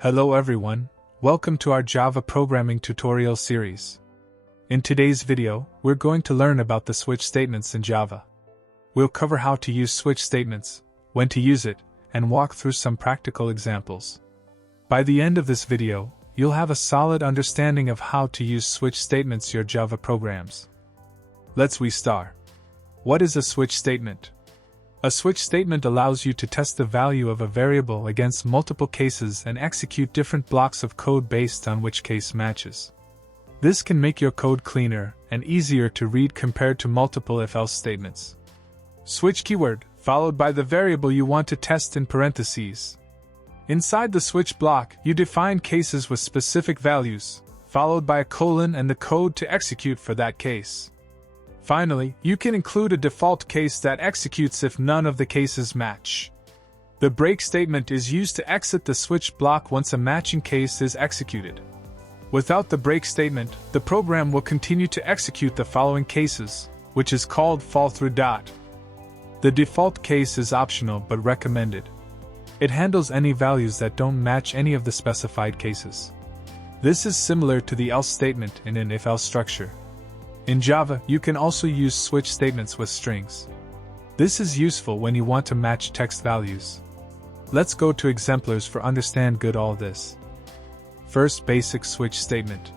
Hello everyone, welcome to our Java programming tutorial series. In today's video, we're going to learn about the switch statements in Java. We'll cover how to use switch statements, when to use it, and walk through some practical examples. By the end of this video, you'll have a solid understanding of how to use switch statements in your Java programs. Let's start. What is a switch statement? A switch statement allows you to test the value of a variable against multiple cases and execute different blocks of code based on which case matches. This can make your code cleaner and easier to read compared to multiple if-else statements. Switch keyword, followed by the variable you want to test in parentheses. Inside the switch block, you define cases with specific values, followed by a colon and the code to execute for that case. Finally, you can include a default case that executes if none of the cases match. The break statement is used to exit the switch block once a matching case is executed. Without the break statement, the program will continue to execute the following cases, which is called fall-through dot. The default case is optional but recommended. It handles any values that don't match any of the specified cases. This is similar to the else statement in an if-else structure. In Java, you can also use switch statements with strings. This is useful when you want to match text values. Let's go to exemplars for understand good all this. First, basic switch statement.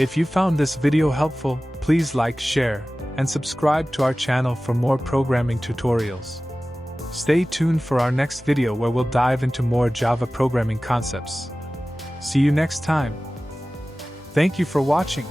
If you found this video helpful, please like, share, and subscribe to our channel for more programming tutorials. Stay tuned for our next video where we'll dive into more Java programming concepts. See you next time. Thank you for watching.